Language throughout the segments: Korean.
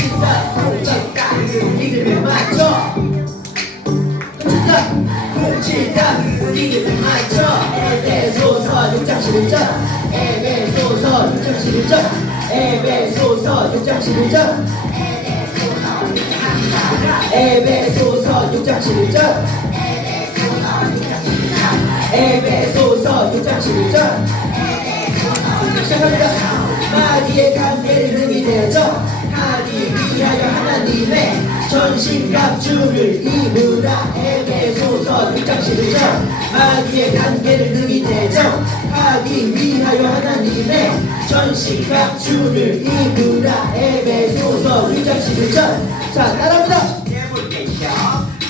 훔친다 훔친다 리듬에 맞춰 훔친다 훔친다 리듬에 맞춰 에베소서 6장 11절 에베소서 6장 11절 에베소서 6장 11절 에베소서 6장 11절 에베소서 6장 11절 시작합니다 마귀의 능히 대적 하 전신갑주를 에베소서 6장 11절 마귀의 관계를 능히 대적 하기 위하여 하나님의 전신갑주를 입으라 에베소서 6장 11절 자 따라합니다.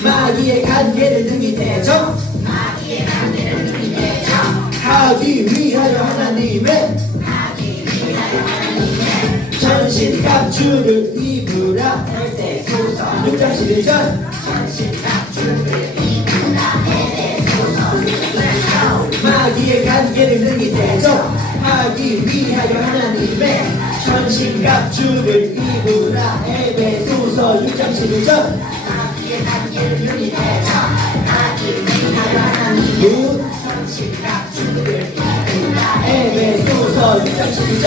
마귀의 관계를 능히 대적 하기 위하여 하나님의 전신 갑주를 입 으라 에베소서 6장 11절 마귀의 관계를 능히 대적 하기 위하여 하나님의 전신 갑 주를 입으라 에베소서 6장 11절 마귀의 관계를 능히 대적 하기 위하여 하나님의 전신 갑 주를 입으라 에베소서 6장 11절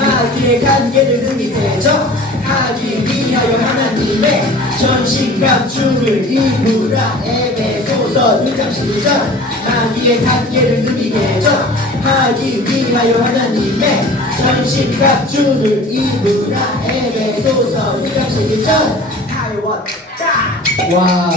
마귀의 관계를 능히 대적 하기 위하여 하나님의 전신 갑주를 입으라. 에베소서 6장 11절. 마귀의 관계를 능히 대적하기 위하여 하나님의 전신 갑주를 입으라. 에베소서 6장 11절. 타이원 와